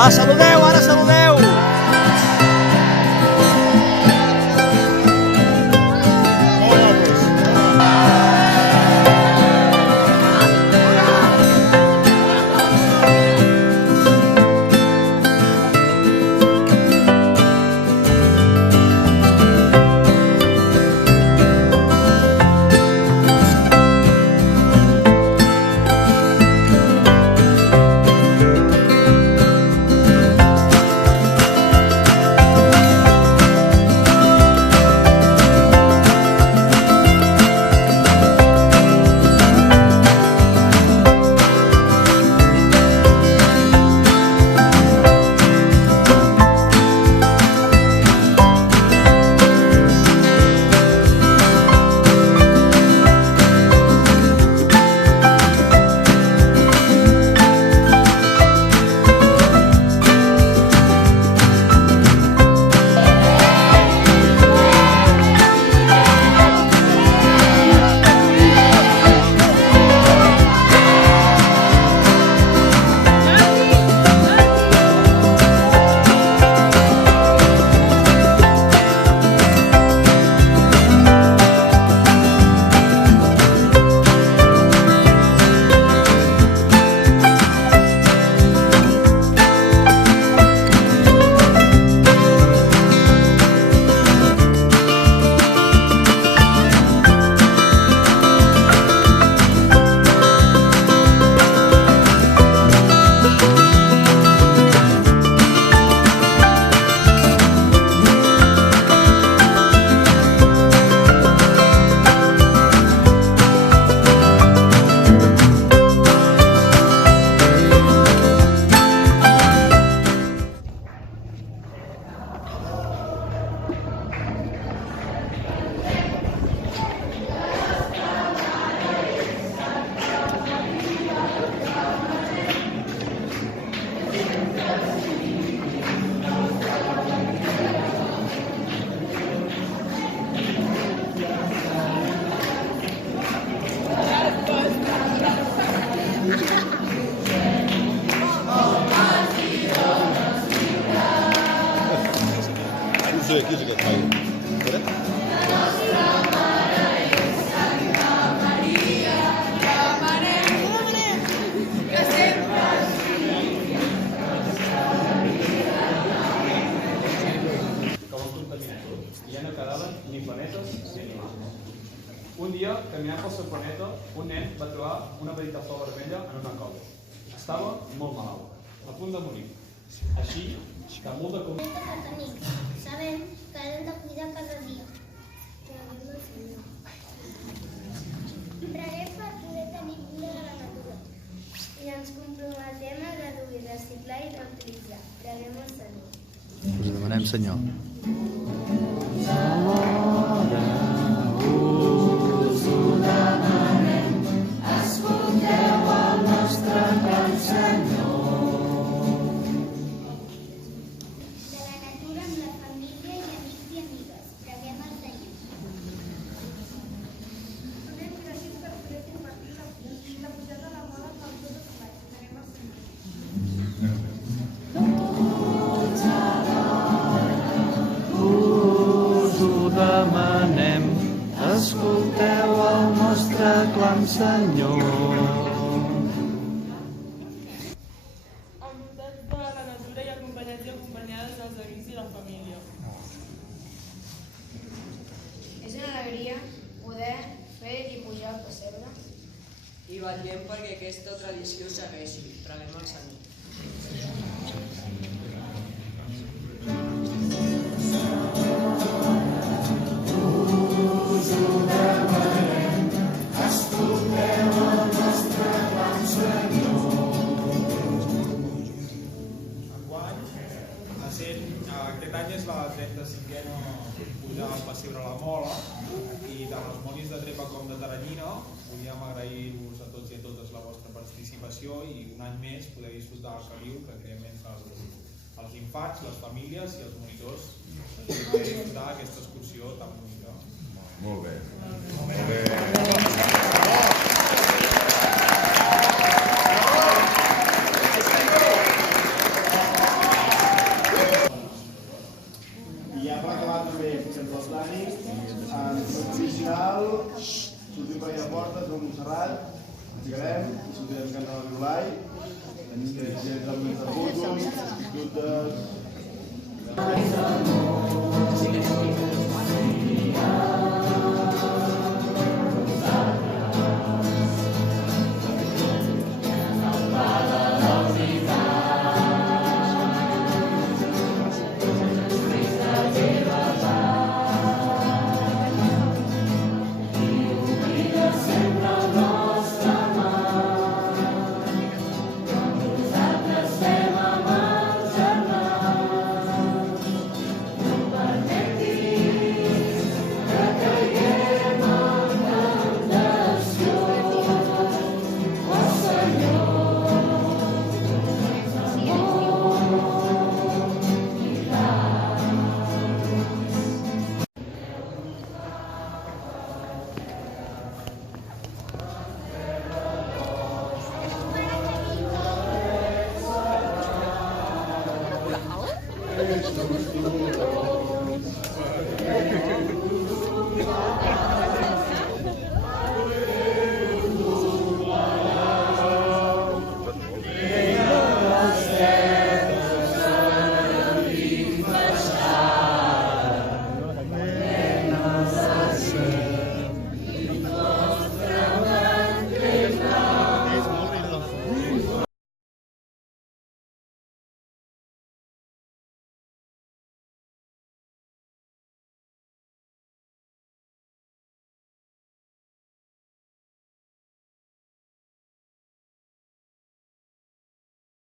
Va, saludeu, ara saludeu! Ja no quedaven ni planetes ni animals. Un dia, caminant pel seu planeta, un nen va trobar una petita flor vermella en una cova. Estava molt malalt, a punt de morir. Així, que molt de com... Sabem que hem de cuidar cada dia. Preguem per poder tenir cura de la natura. I ens comprometem a reduir, reciclar i reutilitzar. Preguem al Senyor. Us ho demanem, Senyor. Us ho demanem, escolteu el nostre cant, Senyor. De la natura amb la família i amics i amigues. Preguem al Senyor. Donem gràcies per poder compartir la pujada de la moda amb els dos espais. Preguem al Senyor. Us ho demanem, escolteu el nostre clam, Senyor. Envoltats de la natura i acompanyats i acompanyades dels amics i la família. És una alegria poder fer i pujar al pessebre. I vetllem perquè aquesta tradició segueixi. Preguem al Senyor. Aquest any és la 35a pujada al pessebre a la Mola i tant els monis de Trepa com de Teranyina volíem agrair-vos a tots i a totes la vostra participació i un any més poder disfrutar del caliu que creiem entre els infants, les famílies i els monitors poder disfrutar aquesta excursió tan bonica. Molt bé. Molt bé. porta, som Montserrat, aixecarem, i sortirem cantant el Riolai, que gent del mes de futbol, juntes...